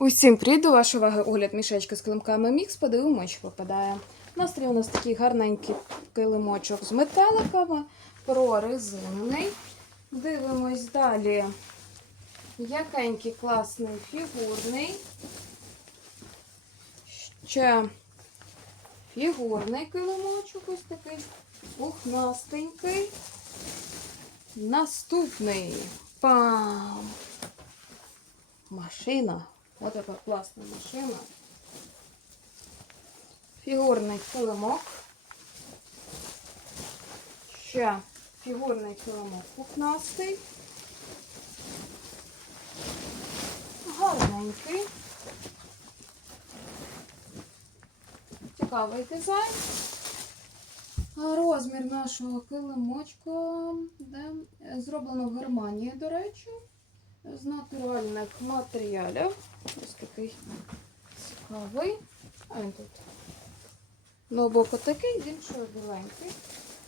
Усім привіт, до вашої уваги огляд мішечка з килимками мікс. Подивимо, що попадає. Настрій у нас такий гарненький килимочок з метеликами, прорезинений. Дивимось далі. Якенький класний фігурний. Ще фігурний килимочок, ось такий пухнастенький. Наступний. Пам! Машина. Ось така класна машина. Фігурний килимок. Ще фігурний килимок пухнастий. Гарненький. Цікавий дизайн. Розмір нашого килимочка е, зроблено в Германії, до речі з натуральних матеріалів. Ось такий цікавий. А він тут. Ну, боку такий, з іншого біленький.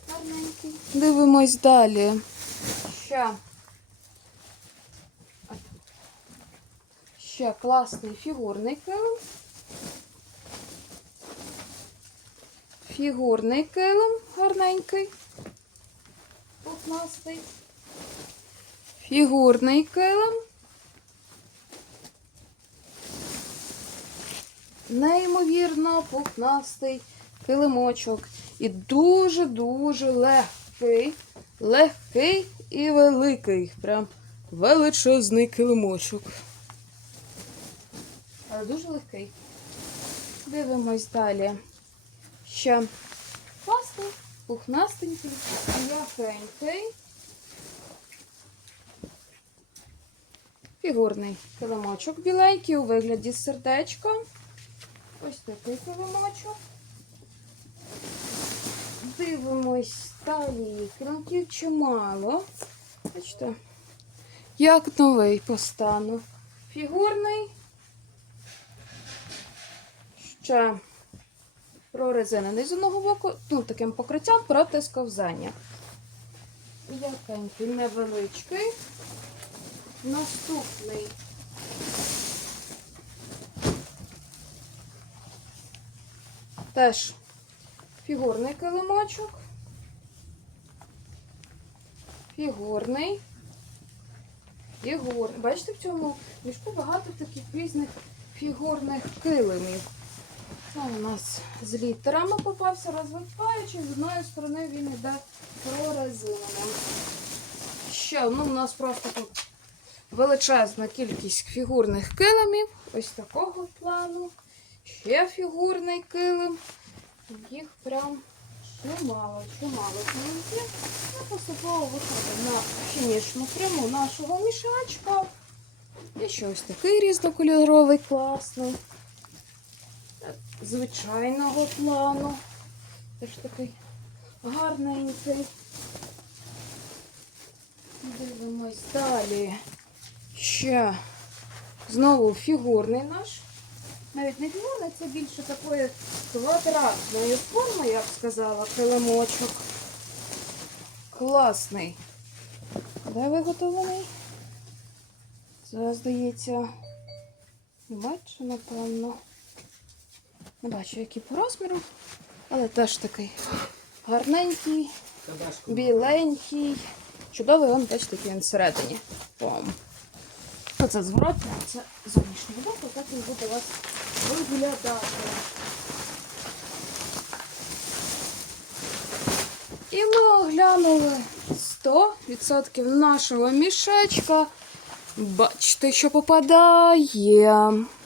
Гарненький. Дивимось далі. Ще. Ще класний фігурний килим. Фігурний килим гарненький. Пухнастий. Фігурний килим. Неймовірно пухнастий килимочок. І дуже-дуже легкий. Легкий і великий. Прям величезний килимочок. Але дуже легкий. Дивимось далі. Ще класний, пухнастенький, м'якенький. Фігурний килимочок біленький у вигляді сердечка. Ось такий килимочок. Дивимось далі. Килимків чимало. Бачите, як новий по стану. Фігурний. Ще прорезинений з одного боку, ну, таким покриттям проти сковзання. Якенький невеличкий. Наступний. Теж фігурний килимочок. Фігурний. Фігур. Бачите, в цьому мішку багато таких різних фігурних килимів. Це у нас з літерами попався, розвиваючи. З одної сторони він йде прорезиненим. Ще ну, у нас просто тут величезна кількість фігурних килимів. Ось такого плану. Ще фігурний килим. Їх прям чимало, чимало килимків. Ми поступово виходимо на фінішну пряму нашого мішачка. І ще ось такий різнокольоровий, класний. Звичайного плану. Теж такий гарненький. Дивимось далі. Ще знову фігурний наш. Навіть не фігурний, це більше такої квадратної форми, я б сказала, килимочок. Класний. Де виготовлений? Це, здається, бачу, напевно. Не бачу, який по розміру, але теж такий гарненький, біленький. Чудовий, он, бачите, він всередині. Пом. Оце зворотне, а це зовнішній боку, так він буде у вас виглядати. І ми оглянули 100% нашого мішечка. Бачите, що попадає.